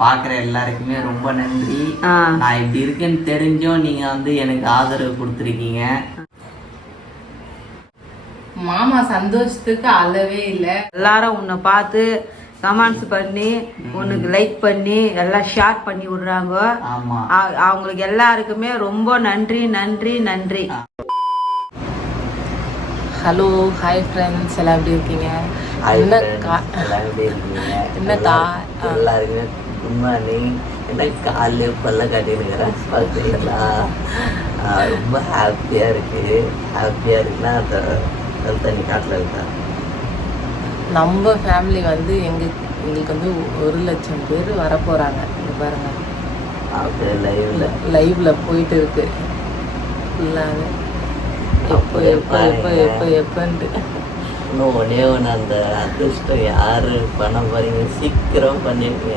பார்க்குற எல்லாருக்குமே ரொம்ப நன்றி. நான் இப்படி இருக்கேன்னு தெரிஞ்சும் நீங்கள் வந்து எனக்கு ஆதரவு கொடுத்துருக்கீங்க. மாமா சந்தோஷத்துக்கு அளவே இல்லை. எல்லாரும் உன்னை பார்த்து கமெண்ட்ஸ் பண்ணி உனக்கு லைக் பண்ணி எல்லாம் ஷேர் பண்ணி விடுறாங்க. அவங்களுக்கு எல்லாருக்குமே ரொம்ப நன்றி நன்றி நன்றி. ஹலோ ஹாய் ஃப்ரெண்ட்ஸ் எல்லாம் எப்படி இருக்கீங்க? என்னக்கா? எல்லா- எல்லாருக்குமே குட் மார்னிங் என்ன காலையில பல்ல காட்டினுக்கிறேன் பார்த்தீங்களா ரொம்ப ஹாப்பியாக இருக்குது ஹாப்பியாக இருக்குன்னா அந்த தண்ணி காட்டில் இருக்கா? நம்ம ஃபேமிலி வந்து எங்க எங்களுக்கு வந்து ஒரு லட்சம் பேர் வரப்போறாங்க. இங்க பாருங்க. அப்படியே லைவ்ல லைவ்ல போயிட்டு இருக்கு. ஃபுல்லாக எப்போ எப்போ எப்போ எப்போ எப்போன்ட்டு. இன்னும் ஒன்னே ஒன்று அந்த அதிர்ஷ்டம் யாரு பண்ண போறீங்க சீக்கிரம் பண்ணிடுங்க.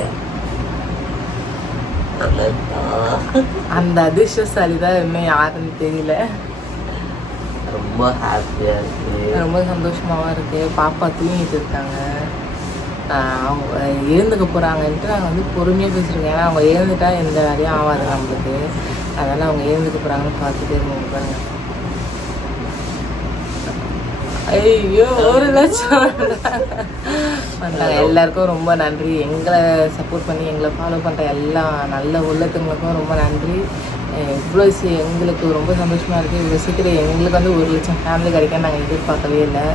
அந்த அதிர்ஷ்டசாலி தான் இன்னும் யாருன்னு தெரியல. ரொம்ப ஹாப்பியா இருக்கு. ரொம்ப சந்தோஷமாவும் இருக்கு. பாப்பா தூங்கிட்டு இருக்காங்க. அவங்க எழுந்துக்க போறாங்கன்ட்டு நாங்கள் வந்து பொறுமையாக பேசிருக்கோம். ஏன்னா அவங்க எழுந்துட்டா எந்த வேலையும் ஆகாது நம்மளுக்கு. அதனால அவங்க எழுந்துக்க போறாங்கன்னு பார்த்துட்டே இருக்கோம் ஐயோ ஒரு லட்சம். எல்லாருக்கும் ரொம்ப நன்றி. எங்களை சப்போர்ட் பண்ணி எங்களை ஃபாலோ பண்ணுற எல்லா நல்ல உள்ளத்துங்களுக்கும் ரொம்ப நன்றி. இவ்வளோ எங்களுக்கு ரொம்ப சந்தோஷமாக இருக்குது இவ்வளோ சீக்கிரம் எங்களுக்கு வந்து ஒரு லட்சம் ஃபேமிலி கிடைக்க நாங்கள் எதிர்பார்க்கவே இல்லை.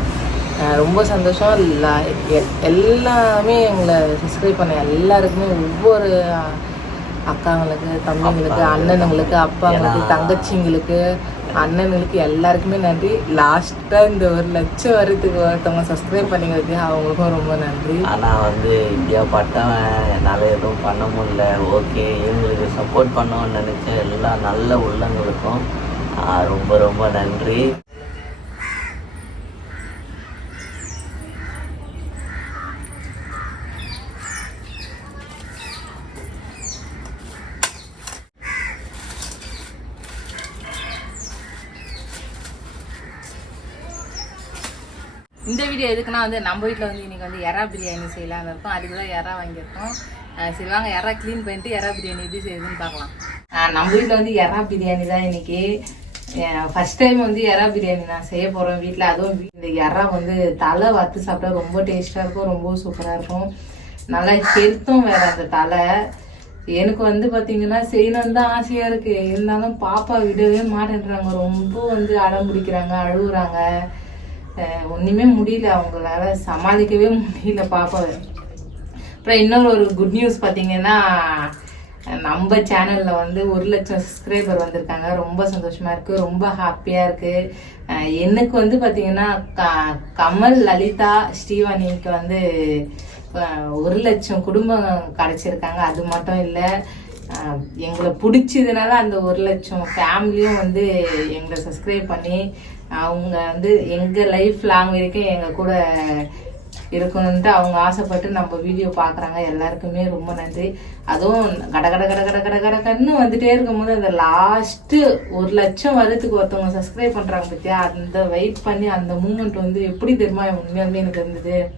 ரொம்ப சந்தோஷம். எல்லாமே எங்களை சப்ஸ்கிரைப் பண்ண எல்லாருக்குமே ஒவ்வொரு அக்காங்களுக்கு தம்பிங்களுக்கு அண்ணனுங்களுக்கு அப்பாங்களுக்கு தங்கச்சிங்களுக்கு அண்ணனுங்களுக்கு எல்லாருக்குமே நன்றி. லாஸ்ட்டாக இந்த ஒரு லட்சம் வரதுக்கு ஒருத்தவங்க சப்ஸ்கிரைப் பண்ணிங்களுக்கு அவங்களுக்கும் ரொம்ப நன்றி. ஆனால் வந்து இந்தியா பட்டவன் என்னால் எதுவும் பண்ண முடியல. ஓகே இவங்களுக்கு சப்போர்ட் பண்ணோன்னு நினச்ச எல்லா நல்ல உள்ளங்களுக்கும் ரொம்ப ரொம்ப நன்றி. இந்த வீடியோ எதுக்குன்னா வந்து நம்ம வீட்டில் வந்து இன்றைக்கி வந்து எறா பிரியாணி செய்யலாம்னு இருக்கோம். அதுக்கு தான் எறா வாங்கியிருக்கோம். அஹ் சரி வாங்க எறா க்ளீன் பண்ணிட்டு எறா பிரியாணி எப்படி செய்யுதுன்னு பார்க்கலாம். நம்ம வீட்டில் வந்து எறா பிரியாணி தான் இன்றைக்கி ஃபர்ஸ்ட் டைம் வந்து எறா பிரியாணி நான் செய்ய போகிறேன் வீட்டில் அதுவும் வீ- இந்த எறா வந்து தலை வறுத்து சாப்பிட்டா ரொம்ப டேஸ்ட்டாக இருக்கும் ரொம்ப சூப்பராக இருக்கும். நல்லா ஹெல்த்தும் வேறு அந்த தலை. எனக்கு வந்து பார்த்திங்கன்னா செய்யணும்னு தான் ஆசையாக இருக்குது இருந்தாலும் பாப்பா விடவே மாட்டேன்றாங்க. ரொம்ப வந்து அடம் பிடிக்கிறாங்க அழுகுறாங்க ஒன்றுமே முடியல. அவங்களால சமாளிக்கவே முடியல பாப்பாவை. அப்புறம் இன்னொரு ஒரு குட் நியூஸ் பார்த்தீங்கன்னா நம்ம சேனலில் வந்து ஒரு லட்சம் சப்ஸ்கிரைபர் வந்திருக்காங்க. ரொம்ப சந்தோஷமாக இருக்குது ரொம்ப ஹாப்பியாக இருக்குது எனக்கு வந்து பார்த்திங்கன்னா க- கமல் லலிதா ஸ்ரீவாணிக்கு வந்து ஒரு லட்சம் குடும்பம் கிடச்சிருக்காங்க. அது மட்டும் இல்லை எங்களை பிடிச்சதுனால அந்த ஒரு லட்சம் ஃபேமிலியும் வந்து எங்களை சப்ஸ்கிரைப் பண்ணி அவங்க வந்து எங்க லைஃப் லாங் வரைக்கும் எங்க கூட இருக்கணும்ட்டு அவங்க ஆசைப்பட்டு நம்ம வீடியோ பார்க்குறாங்க. எல்லாருக்குமே ரொம்ப நன்றி. அதுவும் கட கட கட கட கட கட வந்துட்டே இருக்கும்போது அந்த லாஸ்ட்டு ஒரு லட்சம் வரதுக்கு ஒருத்தவங்க சப்ஸ்கிரைப் பண்ணுறாங்க பத்தியா? அந்த வெயிட் பண்ணி அந்த மூமெண்ட் வந்து எப்படி தெரியுமா? உண்மையாலுமே எனக்கு இருந்தது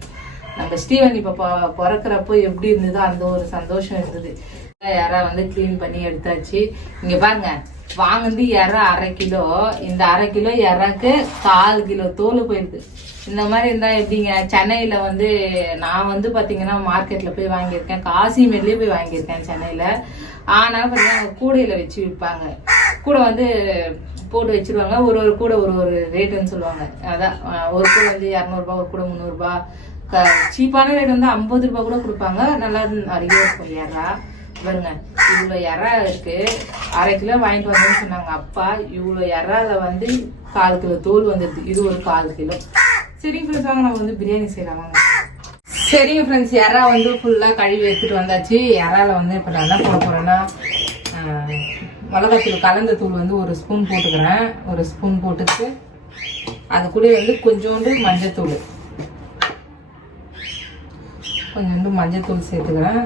நம்ம ஸ்ரீவன் இப்போ பிறக்கிறப்போ எப்படி இருந்ததோ அந்த ஒரு சந்தோஷம் இருந்தது. யாராவது வந்து க்ளீன் பண்ணி எடுத்தாச்சு. இங்க பாருங்க. வாங்கினது இறை அரை கிலோ. இந்த அரை கிலோ இறாக்கு கால் கிலோ. தோல் போயிருக்கு. இந்த மாதிரி இருந்தா எப்படிங்க? சென்னையில வந்து நான் வந்து பாத்தீங்கன்னா மார்க்கெட்ல போய் வாங்கியிருக்கேன். காசிமேட்லயே போய் வாங்கியிருக்கேன் சென்னையில. ஆனாலும் பாத்தீங்கன்னா அங்க கூடையில வச்சு விற்பாங்க. கூடை வந்து போட்டு வச்சிருவாங்க. ஒரு ஒரு கூடை ஒரு ஒரு ரேட்டுன்னு சொல்லுவாங்க. அதான் ஒரு கூடை வந்து இரநூறுபா ஒரு கூடை முந்நூறுபா க சீப்பான ரேட் வந்து ஐம்பது ரூபாய் கூட கொடுப்பாங்க. நல்லா நிறைய இருக்கும் இறா பாருங்க. இவ்வளோ இறா இருக்கு. அரை கிலோ வாங்கிட்டு வந்தோம்னு சொன்னாங்க அப்பா. இவ்வளோ இறால வந்து கால் கிலோ தோல் வந்துடுது இது ஒரு கால் கிலோ. சரிங்க ஃப்ரெண்ட்ஸ் வாங்க நம்ம வந்து பிரியாணி செய்யலாம். சரிங்க ஃப்ரெண்ட்ஸ் இறா வந்து ஃபுல்லாக கழுவி எடுத்துட்டு வந்தாச்சு. இறால வந்து இப்போ நான் என்ன போட போகிறேன்னா மிளகாத்தூள் கலந்த தூள் வந்து ஒரு ஸ்பூன் போட்டுக்கிறேன். ஒரு ஸ்பூன் போட்டுட்டு அது கூட வந்து கொஞ்சோண்டு மஞ்சத்தூள். கொஞ்சோண்டு மஞ்சத்தூள் சேர்த்துக்கிறேன்.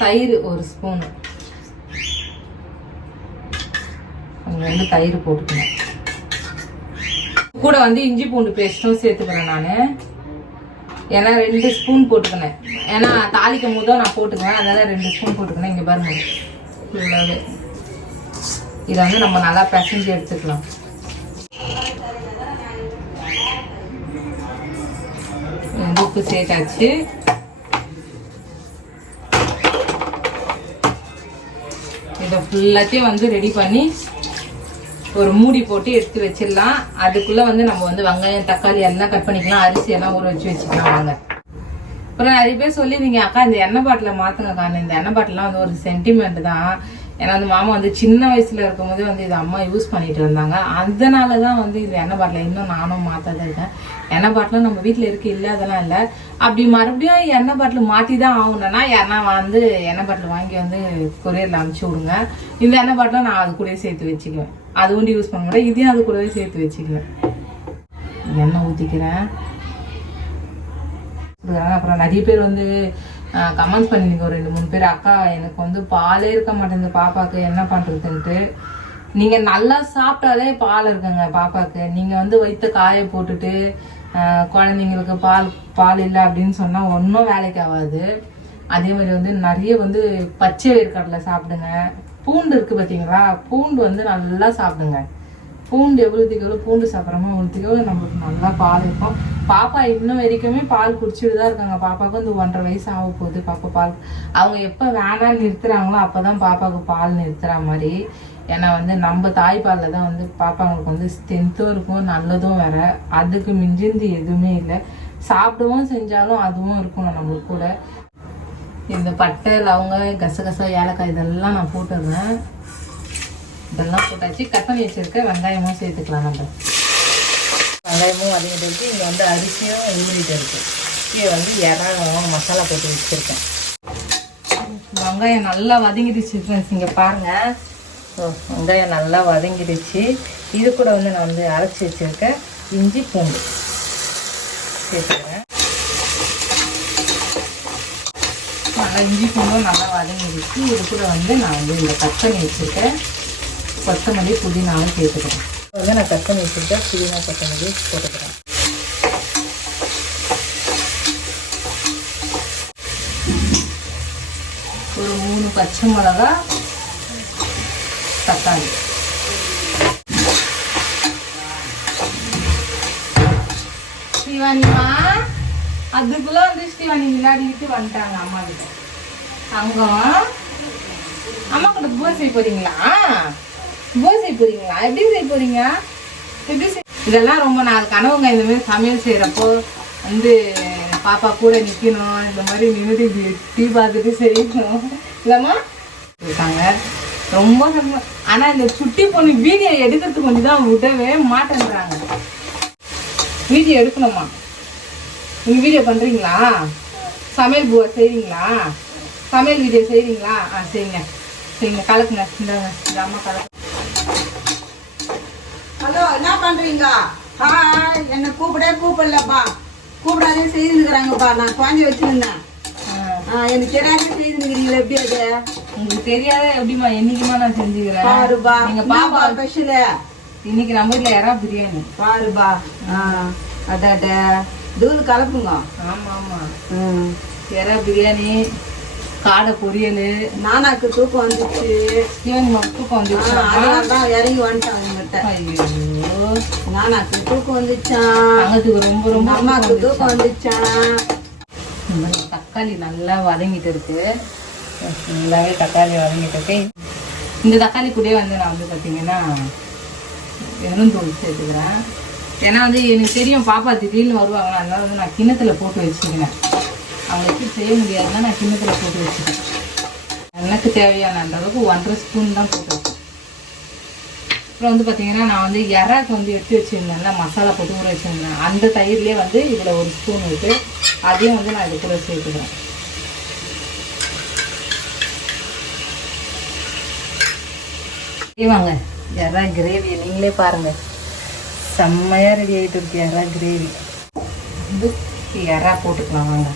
தயிர் ஒரு ஸ்பூன் வந்து தயிர் போட்டுக்கணும். கூட வந்து இஞ்சி பூண்டு பேஸ்ட்டும் சேர்த்துக்கிறேன் நான். ஏன்னா ரெண்டு ஸ்பூன் போட்டுக்கினேன் ஏன்னா தாளிக்கும் போதும் நான் போட்டுக்குவேன் அதனால் ரெண்டு ஸ்பூன் போட்டுக்கினேன் இங்கே பாருங்க. ஃபுல்லாகவே இதை வந்து நம்ம நல்லா பிசைஞ்சு எடுத்துக்கலாம். உப்பு சேர்த்தாச்சு. இதை ஃபுல்லாத்தையும் வந்து ரெடி பண்ணி ஒரு மூடி போட்டு எடுத்து வச்சிடலாம். அதுக்குள்ள வந்து நம்ம வந்து வெங்காயம் தக்காளி எல்லாம் கட் பண்ணிக்கலாம். அரிசி எல்லாம் ஊற வச்சு வச்சுக்கலாம் வாங்க. அப்புறம் நிறைய பேர் சொல்லியிருந்தீங்க அக்கா இந்த எண்ணெய் பாட்டிலை மாத்துங்கக்கா. இந்த எண்ணெய் பாட்டிலாம் வந்து ஒரு சென்டிமெண்ட் தான். ஏன்னா வந்து மாமா வந்து சின்ன வயசுல இருக்கும்போது வந்து இது அம்மா யூஸ் பண்ணிட்டு இருந்தாங்க. அதனால தான் வந்து இது எண்ணெய் பாட்டில் இன்னும் நானும் மாற்றாத இருக்கேன். எண்ணெய் பாட்டிலும் நம்ம வீட்டில் இருக்கு இல்லை அதெல்லாம் இல்லை. அப்படி மறுபடியும் எண்ணெய் பாட்டில் மாற்றி தான் ஆகணும்னா யாருன்னா வந்து எண்ணெய் பாட்டில் வாங்கி வந்து கொரியரில் அனுப்பிச்சி விடுங்க. இந்த எண்ணெய் பாட்டிலும் நான் அது கூடயே சேர்த்து வச்சுக்குவேன். அது ஒன்று யூஸ் பண்ண மாட்டேன். இதையும் அது கூடவே சேர்த்து வச்சுக்குவேன். எண்ணெய் ஊற்றிக்கிறேன் அப்புறம் நிறைய பேர் வந்து கமெண்ட்ஸ் பண்ணிருங்க. ஒரு ரெண்டு மூணு பேர் அக்கா எனக்கு வந்து பாலே இருக்க மாட்டேங்குது. பாப்பாக்கு என்ன பண்றதுன்ட்டு. நீங்க நல்லா சாப்பிட்டாலே பால் இருக்குங்க பாப்பாக்கு. நீங்க வந்து வைத்த காய போட்டுட்டு குழந்தைங்களுக்கு பால் பால் இல்லை அப்படின்னு சொன்னா ஒன்றும் வேலைக்கு ஆகாது. அதே மாதிரி வந்து நிறைய வந்து பச்சை வேர்க்கடலை சாப்பிடுங்க. பூண்டு இருக்கு பார்த்தீங்களா பூண்டு வந்து நல்லா சாப்பிடுங்க. பூண்டு எவ்வளோத்துக்கு எவ்வளோ பூண்டு சாப்பிட்றோமோ அவ்வளோத்துக்கு எவ்வளோ நம்மளுக்கு நல்லா பால் இருக்கும். பாப்பா இன்னும் வரைக்குமே பால் குடிச்சிட்டு தான் இருக்காங்க. பாப்பாவுக்கு வந்து ஒன்றரை வயசு ஆக போகுது. பாப்பா பால் அவங்க எப்போ வேணாம் நிறுத்துறாங்களோ அப்போ தான் பாப்பாவுக்கு பால் நிறுத்துற மாதிரி. ஏன்னா வந்து நம்ம தாய்ப்பாலில் தான் வந்து பாப்பாங்களுக்கு வந்து ஸ்ட்ரென்த்தும் இருக்கும் நல்லதும் வேற. அதுக்கு மிஞ்சிந்து எதுவுமே இல்லை. சாப்பிடவும் செஞ்சாலும் அதுவும் இருக்கணும் நம்மளுக்கு கூட. இந்த பட்டை லவங்க கசகசா ஏலக்காய் இதெல்லாம் நான் போட்டுடுறேன் இதெல்லாம் போட்டாச்சு. கட் பண்ணி வச்சிருக்க வெங்காயமும் சேர்த்துக்கலாம் நம்ம. வெங்காயமும் வதங்கிட்டு இருக்கு. இங்கே வந்து அரிசியும் ஊறிட்டு இருக்கு. இங்கே வந்து இறாவும் மசாலா போட்டு வச்சிருக்கேன். வெங்காயம் நல்லா வதங்கிடுச்சு ஃப்ரெண்ட்ஸ் இங்கே பாருங்க. ஓ, வெங்காயம் நல்லா வதங்கிடுச்சு. இது கூட வந்து நான் வந்து அரைச்சி வச்சிருக்கேன். இஞ்சி பூண்டு. சேர்த்துக்கிறேன். நல்லா இஞ்சி பூண்டும் நல்லா வதங்கிடுச்சு. இது கூட வந்து நான் வந்து இந்த கட் பண்ணி வச்சுருக்கேன். கொத்தமல்லி புதினாவும் சேர்த்துக்கிறேன் வந்து நான் கட் பண்ணி வச்சுருக்கேன் புதினா கொத்தமல்லி போட்டுக்கிறேன். ஒரு மூணு பச்சை மிளகா தக்காளி. ஸ்ரீவாணிமா அதுக்குள்ள வந்து ஸ்ரீவாணி விளையாடிக்கிட்டு வந்துட்டாங்க அம்மா கிட்ட. தங்கம் அம்மா கூட பூ செய்ய போறீங்களா? பூஜை செய்ய போறீங்களா? எப்படி செய்ய போறீங்க? எப்படி இதெல்லாம் ரொம்ப நாள் கனவுங்க. இந்த மாதிரி சமையல் செய்யறப்போ வந்து பாப்பா கூட நிக்கணும். இந்த மாதிரி நின்றுட்டு இப்படி டீ பார்த்துட்டு செய்யணும். இல்லம்மா? இருக்காங்க. ரொம்ப சந்தோஷம். ஆனா இந்த சுட்டி பொண்ணு வீடியோ எடுக்கிறதுக்கு கொஞ்சம் தான் விடவே மாட்டேன்றாங்க. வீடியோ எடுக்கணுமா? நீங்க வீடியோ பண்றீங்களா? சமையல் பூவா செய்றீங்களா? சமையல் வீடியோ செய்றீங்களா? ஆ சரிங்க சரிங்க கலக்குங்க. இந்தாங்க. இந்த அம்மா கலக்கு ஹலோ என்ன பண்றீங்க? ஹாய் என்ன கூப்பிடே கூப்பிடலப்பா. கூப்பிடாதே செய்துருக்குறாங்கப்பா நான் குழந்தை வச்சிருந்தேன். ஆ, எனக்கு தெரியாத செய்துருக்கிறீங்களா எப்படி அது? உங்களுக்கு தெரியாத எப்படிமா என்னைக்குமா நான் செஞ்சுக்கிறேன்? பாருப்பா நீங்க பாப்பா ஸ்பெஷலு இன்னைக்கு நம்ம வீட்டுல யாரா பிரியாணி? பாருப்பா. ஆ அட தூள் கலப்புங்க. ஆமா ஆமா எறா பிரியாணி? காடை பொரியல். நானாக்கு தூக்கம் வந்துச்சு தூக்கம் வந்துருச்சா? அதனால தான் இறங்கி வந்துட்டான் எங்கிட்ட ஐயோ நானாக்கு தூக்கம் வந்துச்சான் தங்கத்துக்கு ரொம்ப ரொம்ப அம்மாக்கு தூக்கம் வந்துச்சான் தக்காளி நல்லா வதங்கிட்டு இருக்கு. ஃபுல்லாகவே தக்காளி வதங்கிட்டு இருக்கு இந்த தக்காளி கூடயே வந்து நான் வந்து பார்த்தீங்கன்னா வெறுந்தூள் சேர்த்துக்கிறேன். ஏன்னா வந்து எனக்கு தெரியும் பாப்பா திடீர்னு வருவாங்களா அதனால வந்து நான் கிண்ணத்தில் போட்டு வச்சுக்கிறேன் அவங்களுக்கு செய்ய முடியாதுன்னா நான் கிண்ணத்தில் போட்டு வச்சுக்கிறேன் எனக்கு தேவையான அந்த அளவுக்கு ஒன்றரை ஸ்பூன் தான் போட்டு அப்புறம் வந்து பார்த்தீங்கன்னா நான் வந்து இறாக்கு வந்து எடுத்து வச்சுருந்தேன்ல மசாலா போட்டு ஊற வச்சுருந்தேன். அந்த தயிர்லேயே வந்து இதில் ஒரு ஸ்பூன் இருக்குது அதையும் வந்து நான் இது கூட சேர்த்துக்கிறேன். வாங்க. எறா கிரேவி நீங்களே பாருங்கள் செம்மையாக ரெடி ஆகிட்டு இருக்கு எறா கிரேவி வந்து எறா போட்டுக்கலாம் வாங்க.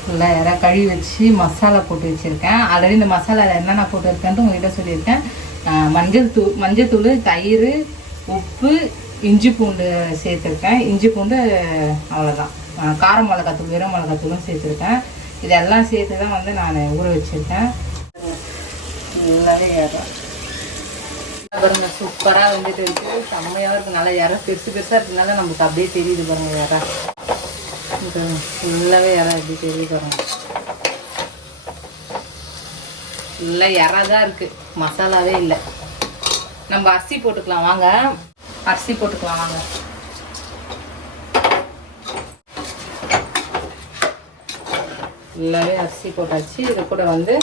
ஃபுல்லாக எறா கழுவி வச்சு மசாலா போட்டு வச்சுருக்கேன். ஆல்ரெடி இந்த மசாலாவில் என்னென்ன போட்டுருக்கேன்ட்டு உங்ககிட்ட சொல்லியிருக்கேன். மஞ்சள் தூள் மஞ்சள் தூள் தயிர் உப்பு இஞ்சி பூண்டு சேர்த்துருக்கேன். இஞ்சி பூண்டு அவ்வளோதான் ஆ, கார மிளகாத்தூள் வெறும் மிளகாத்தூளும் சேர்த்துருக்கேன். இதெல்லாம் சேர்த்து தான் வந்து நான் ஊற வச்சுருக்கேன். நல்லாவே ஏறா பாருங்க சூப்பராக வந்துட்டு இருக்கு. செம்மையாக இருக்கு. நல்லா யாரும் பெருசு பெருசாக இருக்கனால நமக்கு அப்படியே தெரியுது பாருங்க யாரா ஃபுல்லாகவே யாரா எப்படி தெரியுது பாருங்க. நல்லா யாரா தான் இருக்கு. மசாலாவே இல்லை. நம்ம அரிசி போட்டுக்கலாம். வாங்க. அரிசி போட்டுக்கலாம். வாங்க. ஃபுல்லாகவே அரிசி போட்டாச்சு. இது கூட வந்து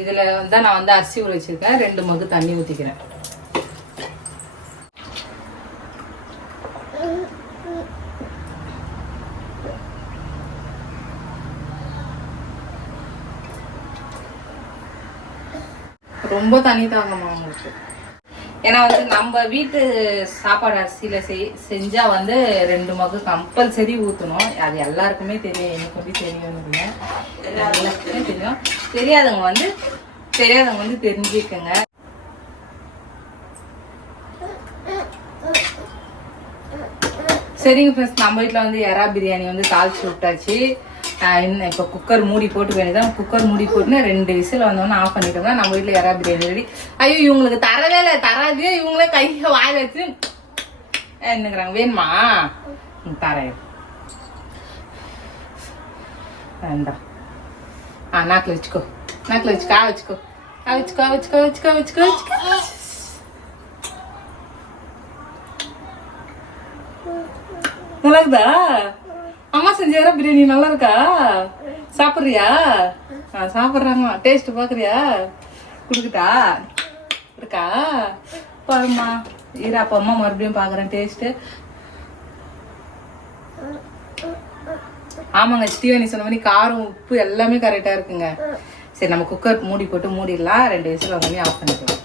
இதில் வந்து நான் வந்து அரிசி ஊற வச்சுருக்கேன். ரெண்டு மகு தண்ணி ஊற்றிக்கிறேன் ரொம்ப தண்ணி தாங்கம்மா உங்களுக்கு ஏன்னா வந்து நம்ம வீட்டு சாப்பாடு அரிசியில செய் செஞ்சா வந்து ரெண்டு மகு கம்பல்சரி ஊற்றணும் அது எல்லாருக்குமே தெரியும். எனக்கு வந்து தெரியும் எல்லாருக்குமே தெரியும். தெரியாதவங்க வந்து தெரியாதவங்க வந்து தெரிஞ்சுக்கங்க. சரிங்க ஃப்ரெண்ட்ஸ் நம்ம வீட்டில் வந்து எறா பிரியாணி வந்து தாளிச்சு விட்டாச்சு. ஆஹ் இப்போ குக்கர் மூடி போட்டு வேண்டியதான் குக்கர் மூடி போட்டுன்னு ரெண்டு விசில் வந்தோடனே ஆஃப் பண்ணிட்டோம்னா நம்ம வீட்டில் யாராவது பிரியாணி ரெடி ஐயோ இவங்களுக்கு தரவே இல்லை தராது. இவங்களே கையை வாயில் வச்சு என்னங்கிறாங்க. வேணுமா? தரேன். வேண்டாம் ஆ நாக்கில் வச்சுக்கோ. நாக்கில் வச்சுக்கோ ஆ வச்சுக்கோ. ஆ வச்சுக்கோ ஆ வச்சுக்கோ வச்சுக்கோ வச்சுக்கோ வச்சுக்கோ. நல்லா அம்மா செஞ்சாரா பிரியாணி? நல்லா இருக்கா சாப்பிட்றியா? ஆ சாப்பிட்றாங்க டேஸ்ட் பார்க்குறியா? கொடுக்குட்டா? இருக்கா பாரும்மா. இரு அப்போ அம்மா மறுபடியும் பார்க்குறேன் டேஸ்ட்டு ஆமாங்க ஸ்டீவனி சொன்ன மாதிரி காரம் உப்பு எல்லாமே கரெக்டாக இருக்குங்க. சரி நம்ம குக்கர் மூடி போட்டு மூடிடலாம். ரெண்டு விசில் வந்தோடனே ஆஃப் பண்ணிக்கலாம்.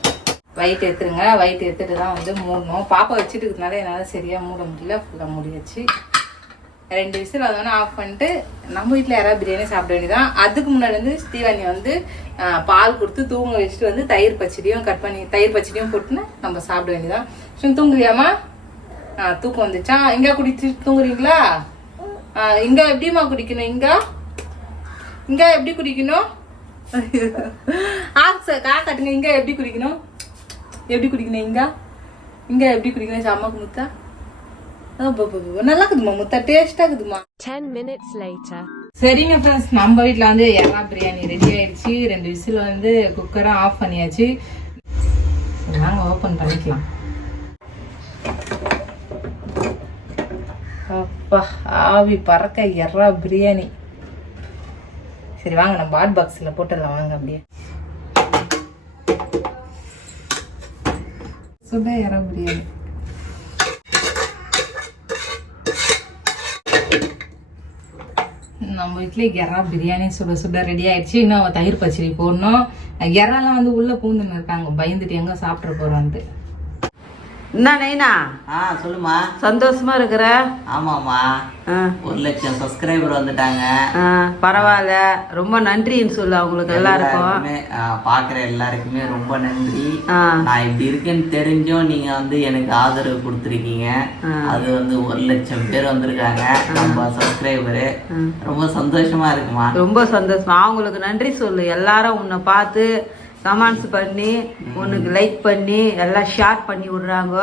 வயிற்று எடுத்துருங்க. வயிற்று எடுத்துட்டு தான் வந்து மூடணும். பாப்பா வச்சுட்டு இருக்கனால என்னால் சரியாக மூட முடியல. ஃபுல்லாக மூடியாச்சு. ரெண்டு விசில் வந்தோடனே ஆஃப் பண்ணிட்டு நம்ம வீட்டில் யாராவது பிரியாணி சாப்பிட வேண்டியதான் அதுக்கு முன்னாடி வந்து ஸ்ரீவாணி வந்து பால் கொடுத்து தூங்க வச்சுட்டு வந்து தயிர் பச்சடியும் கட் பண்ணி தயிர் பச்சடியும் போட்டுன்னு நம்ம சாப்பிட வேண்டியதான் ஸோ தூங்குறியாம்மா? ஆ தூக்கம் வந்துச்சா? இங்கே குடிச்சு தூங்குறீங்களா? ஆ, இங்க எப்படிம்மா குடிக்கணும்? இங்கே? இங்கே எப்படி குடிக்கணும்? ஆ சார் கா கட்டுங்க. இங்கே எப்படி குடிக்கணும்? எப்படி குடிக்கணும்? இங்கே? இங்கே எப்படி குடிக்கணும்? சாமா குமுத்தா. நல்லா இருக்குதுமா முத்தா. டேஸ்டா இருக்குதுமா 10 minutes later. சரிங்க ஃப்ரெண்ட்ஸ் நம்ம வீட்டில் வந்து எறா பிரியாணி ரெடி ஆயிடுச்சு. ரெண்டு விசில் வந்து குக்கரை ஆஃப் பண்ணியாச்சு. சரி, வாங்க ஓப்பன் பண்ணிக்கலாம். அப்பா ஆவி பறக்க எறா பிரியாணி. சரி வாங்க நம்ம ஹாட் பாக்ஸில் போட்டுடலாம். வாங்க அப்படியே. சுட எறா பிரியாணி. நம்ம வீட்டில் கெரா பிரியாணி சுட சுட ரெடி ஆயிடுச்சு. இன்னும் தயிர் பச்சடி போடணும். கெராலாம் வந்து உள்ள பூந்துன்னு இருக்காங்க. பயந்துட்டு எங்க சாப்பிட வந்து என்ன நைனா. ஆ சொல்லுமா. சந்தோஷமா இருக்கிற? ஆமாம்மா. ஒரு லட்சம் சப்ஸ்கிரைபர் வந்துட்டாங்க. பரவாயில்ல. ரொம்ப நன்றின்னு சொல்லு அவங்களுக்கு எல்லாருக்கும். பாக்குற எல்லாருக்குமே ரொம்ப நன்றி. நான் இப்படி இருக்கேன்னு தெரிஞ்சும் நீங்க வந்து எனக்கு ஆதரவு கொடுத்துருக்கீங்க. அது வந்து ஒரு லட்சம் பேர் வந்திருக்காங்க. நம்ம சப்ஸ்கிரைபரு ரொம்ப சந்தோஷமா இருக்குமா? ரொம்ப சந்தோஷம். அவங்களுக்கு நன்றி சொல்லு. எல்லாரும் உன்னை பார்த்து கமெண்ட்ஸ் பண்ணி உனக்கு லைக் பண்ணி எல்லாம் ஷேர் பண்ணி விடுறாங்க.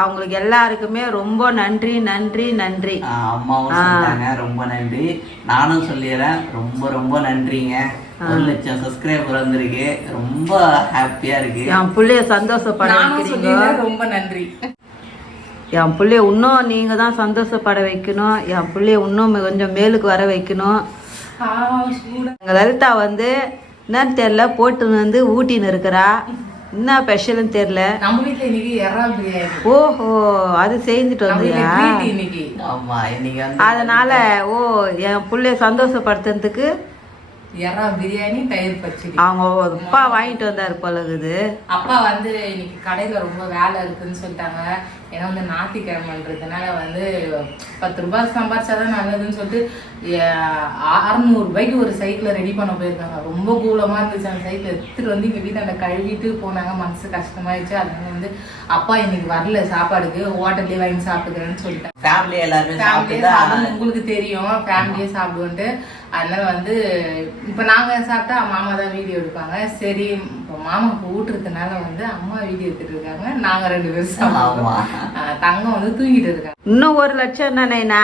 அவங்களுக்கு எல்லாருக்குமே ரொம்ப நன்றி நன்றி நன்றி. அம்மாவும் ரொம்ப நன்றி. நானும் சொல்லிடுறேன் ரொம்ப ரொம்ப நன்றிங்க. ஒரு லட்சம் சப்ஸ்கிரைபர் வந்திருக்கு. ரொம்ப ஹாப்பியா இருக்கு. என் பிள்ளைய சந்தோஷப்பட ரொம்ப நன்றி. என் பிள்ளைய இன்னும் நீங்க தான் சந்தோஷப்பட வைக்கணும். என் பிள்ளைய இன்னும் கொஞ்சம் மேலுக்கு வர வைக்கணும். எங்க லலிதா வந்து என்னன்னு தெரியல போட்டுன்னு வந்து ஊட்டின்னு இருக்கிறா. என்ன ஸ்பெஷல்னு தெரியல. நம்ம வீட்ல இன்னைக்கு எறா பிரியாணி. ஓஹோ அது செஞ்சுட்டு நம்ம வீட்ல வந்தியா? இன்னைக்கு. ஆமா இன்னைக்கு வந்து அதனால ஓ என் பிள்ளைய சந்தோஷப்படுத்துறதுக்கு எறா பிரியாணி தயிர் பச்சடி. அவங்க அப்பா வாங்கிட்டு வந்தாரு பழகுது அப்பா வந்து இன்னைக்கு கடையில ரொம்ப வேலை இருக்குன்னு சொல்லிட்டாங்க. ஏன்னா வந்து ஞாயிற்றுக்கிழமைன்றதுனால வந்து பத்து ரூபாய் சம்பாரிச்சாதான் நல்லதுன்னு சொல்லிட்டு அறுநூறு ரூபாய்க்கு ஒரு சைக்கிளை ரெடி பண்ண போயிருக்காங்க. ரொம்ப கூலமா இருந்துச்சு அந்த சைக்கிள். எடுத்துட்டு வந்து எங்க வீட்டாண்ட கழுவிட்டு போனாங்க. மனசு கஷ்டமாயிடுச்சு. அதனால வந்து அப்பா இன்னைக்கு வரல சாப்பாடுக்கு. ஹோட்டல்லே வாங்கி சாப்பிட்டுக்கிறேன்னு சொல்லிட்டாங்க. ஃபேமிலி எல்லாருமே ஃபேமிலியே உங்களுக்கு தெரியும். ஃபேமிலியே சாப்பிடுவோன்ட்டு அதனால வந்து இப்போ நாங்கள் சாப்பிட்டா மாமா தான் வீடியோ எடுப்பாங்க. சரி இப்போ மாமாக்கு ஊட்டுறதுனால வந்து அம்மா வீடியோ எடுத்துட்டு இருக்காங்க. நாங்கள் ரெண்டு பேரும் சாப்பிடுவோம் தங்கம் வந்து தூங்கிட்டு இருக்காங்க. இன்னும் ஒரு லட்சம் தானேண்ணா.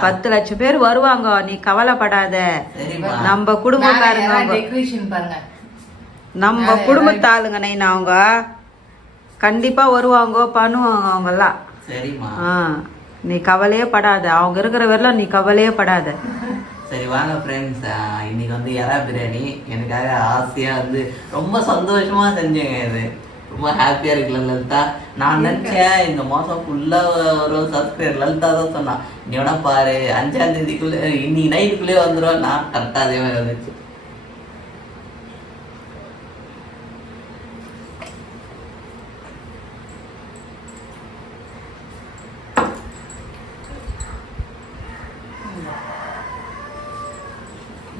பத்து லட்சம் பேர் வருவாங்க. நீ கவலைப்படாத. நம்ம குடும்பக்காரங்க அவங்க டெக்கரேஷன் பாருங்க. நம்ம குடும்பத்து ஆளுங்க நைனா அவங்க. கண்டிப்பா வருவாங்க பண்ணுவாங்க அவங்கெல்லாம். சரிம்மா. ஆ. நீ கவலையே படாத. அவங்க இருக்கிற வரலாம் நீ கவலையே படாத. சரி வாங்க ஃப்ரெண்ட்ஸ் இன்னைக்கு வந்து எறா பிரியாணி. எனக்காக ஆசையா வந்து ரொம்ப சந்தோஷமா செஞ்சேங்க இது. ரொம்ப ஹாப்பியா இருக்குல்ல லலிதா. நான் நினைச்சேன் இந்த மாசம் ஃபுல்லா ஒரு சப்ஸ்கிரைபர் லலிதா தான் சொன்னான் நீ வேணா பாரு அஞ்சாம் தேதிக்குள்ள இன்னைக்கு நைட்டுக்குள்ளே வந்துடும் நான் கரெக்டா அதே மாதிரி வந்துச்சு.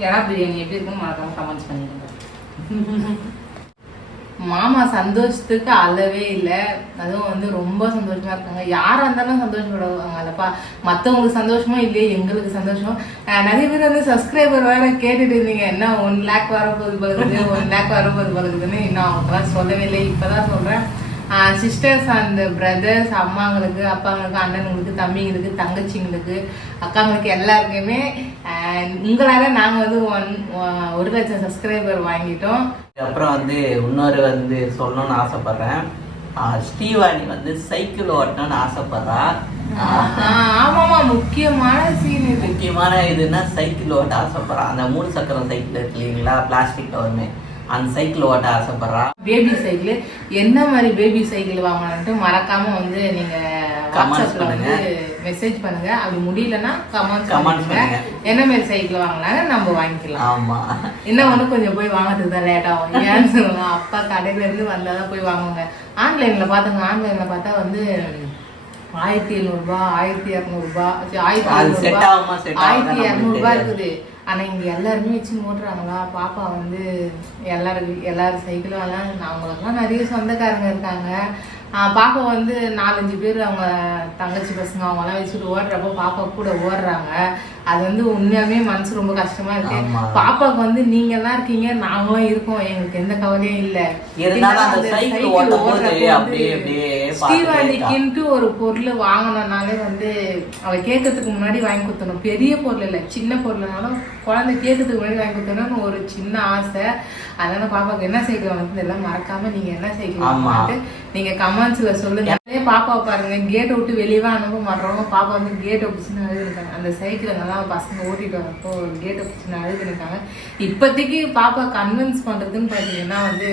எறா பிரியாணி எப்படி இருக்கும் மறக்காம கமெண்ட்ஸ் பண்ணிடுங்க. மாமா சந்தோஷத்துக்கு அளவே இல்லை. அதுவும் வந்து ரொம்ப சந்தோஷமா இருக்காங்க. யாரா இருந்தாலும் சந்தோஷப்படுவாங்க அல்லப்பா மற்றவங்களுக்கு சந்தோஷமா இல்லையே எங்களுக்கு சந்தோஷம். நிறைய பேர் வந்து சப்ஸ்கிரைபர் வேற கேட்டுட்டு இருந்தீங்க. என்ன ஒன் லேக் வரப்போது பழகுது ஒன் லேக் வரப்போது பழகுதுன்னு இன்னும் அவங்களாம் சொல்லவே இல்லை. இப்பதான் சொல்றேன். சிஸ்டர்ஸ் அண்ட் பிரதர்ஸ் அம்மாங்களுக்கு அப்பாங்களுக்கு அண்ணனுங்களுக்கு தம்பிங்களுக்கு தங்கச்சிங்களுக்கு அக்காங்களுக்கு எல்லாருக்குமே உங்களால நாங்க வந்து ஒன் ஒரு லட்சம் சப்ஸ்கிரைபர் வாங்கிட்டோம். அப்புறம் வந்து இன்னொரு வந்து சொல்லணும்னு ஆசைப்படுறேன். ஸ்ரீவாணி வந்து சைக்கிள் ஓட்டணும்னு ஆசைப்படுறா. ஆமாமா முக்கியமான சீன் முக்கியமான இதுன்னா சைக்கிள் ஓட்ட ஆசைப்படுறா. அந்த மூணு சக்கரம் சைக்கிள் இருக்கு இல்லைங்களா? பிளாஸ்டிக் கவர்மே அந்த சைக்கிள் ஓட்ட ஆசைப்படுறா. பேபி சைக்கிள் என்ன மாதிரி பேபி சைக்கிள் வாங்கலான்ட்டு மறக்காம வந்து நீங்க வந்து பண்ணுங்க. மெசேஜ் பண்ணுங்க. அப்படி முடியலன்னா கமெண்ட் Comments பண்ணுங்க. என்ன மாதிரி சைக்கிள் வாங்கினாங்க நம்ம வாங்கிக்கலாம். ஆமா. இன்னும் ஒண்ணு கொஞ்சம் போய் வாங்குறதுக்கு தான் லேட் ஆகும். ஏன்னு சொல்லுங்க. அப்பா கடையில இருந்து வந்தாதான் போய் வாங்குவாங்க. ஆன்லைன்ல பாத்துங்க ஆன்லைன்ல பார்த்தா வந்து ஆயிரத்தி எழுநூறுபா ஆயிரத்தி இரநூறுபா ஆயிரத்தி ஆயிரத்தி இரநூறுபா. இருக்குது. ஆனா இங்க எல்லாருமே வச்சு ஓட்டுறாங்களா பாப்பா வந்து எல்லாரும் எல்லாரும் சைக்கிளும் எல்லாம் அவங்களுக்குலாம் நிறைய சொந்தக்காரங்க இருக்காங்க. பாப்பா வந்து நாலஞ்சு பேர் அவங்க தங்கச்சி பசங்க அவங்க எல்லாம் வச்சுட்டு ஓடுறப்போ பாப்பா கூட ஓடுறாங்க. அது வந்து உண்மையாலுமே மனசு ரொம்ப கஷ்டமா இருக்கு. ஆமா. பாப்பாக்கு வந்து நீங்க எல்லாம் இருக்கீங்க நாங்களும் இருக்கோம். எங்களுக்கு எந்த கவலையும் இல்ல. ஸ்ரீவாண்டிக்குன்ட்டு ஒரு பொருள் வாங்கணும்னாலே வந்து அவ கேட்கறதுக்கு முன்னாடி வாங்கி கொடுத்தணும் பெரிய பொருள் இல்லை சின்ன பொருள்னாலும் குழந்தை கேட்கறதுக்கு முன்னாடி வாங்கி கொடுத்தணும்னு ஒரு சின்ன ஆசை. அதனால பாப்பாக்கு என்ன வாங்குறது எல்லாம் மறக்காம நீங்க என்ன. வாங்கிட்டு நீங்க கமெண்ட்ஸ்ல சொல்லுங்க. அதே பாப்பாவை பாருங்க கேட்டை விட்டு வெளியவே அனுப்ப மாட்டோம் பாப்பா வந்து கேட்டை பிடிச்சின்னு அந்த சைக்கிளை நல்லா பசங்க ஓட்டிட்டு வரப்போ கேட்டை பிடிச்சின்னு அழுதுருக்காங்க இப்போதைக்கு பாப்பா கன்வின்ஸ் பண்றதுன்னு பாத்தீங்கன்னா வந்து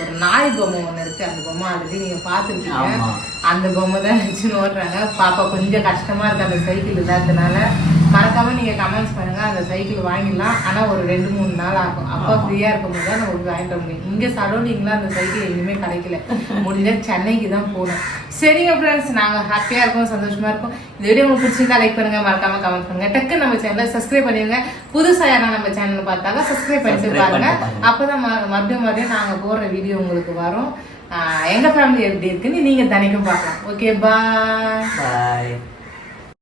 ஒரு நாய் பொம்மை ஒண்ணு இருக்கு. அந்த பொம்மை ஆல்ரெடி நீங்க பாத்துருக்கீங்க ஆமா. அந்த பொம்மை தான் வச்சுன்னு ஓட்டுறாங்க பாப்பா கொஞ்சம் கஷ்டமா இருக்கு அந்த சைக்கிள் இல்லாததுனால. மறக்காம நீங்க கமெண்ட்ஸ் பண்ணுங்க அந்த சைக்கிள் வாங்கிடலாம். ஆனா ஒரு ரெண்டு மூணு நாள் ஆகும். அப்பா ஃப்ரீயா இருக்கும் போது தான் நம்ம வாங்கிட்டு முடியும். இங்க சரௌண்டிங்ல அந்த சைக்கிள் எங்கேயுமே கிடைக்கல. முடிஞ்சா சென்னைக்கு தான் போகணும். சரிங்க ஃப்ரெண்ட்ஸ் நாங்க ஹாப்பியா இருக்கோம் சந்தோஷமா இருக்கோம். இந்த வீடியோ உங்களுக்கு பிடிச்சிருந்தா லைக் பண்ணுங்க. மறக்காம கமெண்ட் பண்ணுங்க. டக்கு நம்ம சேனலை சப்ஸ்கிரைப் பண்ணிருங்க புதுசா யாரா நம்ம சேனல் பார்த்தாங்க சப்ஸ்கிரைப் பண்ணிட்டு பாருங்க. அப்பதான் ம- மறுபடியும் மறுபடியும் நாங்க போடுற வீடியோ உங்களுக்கு வரும். ஆஹ் எங்க ஃபேமிலி எப்படி இருக்குன்னு நீங்க தனிக்கும் பார்க்கலாம். ஓகே பாய் பாய்